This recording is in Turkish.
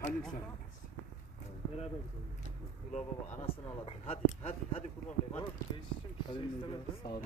Halil sen. Ula baba anasını ağlatın. Hadi hadi hadi kurban olayım hadi. Halil Bey sağ olun.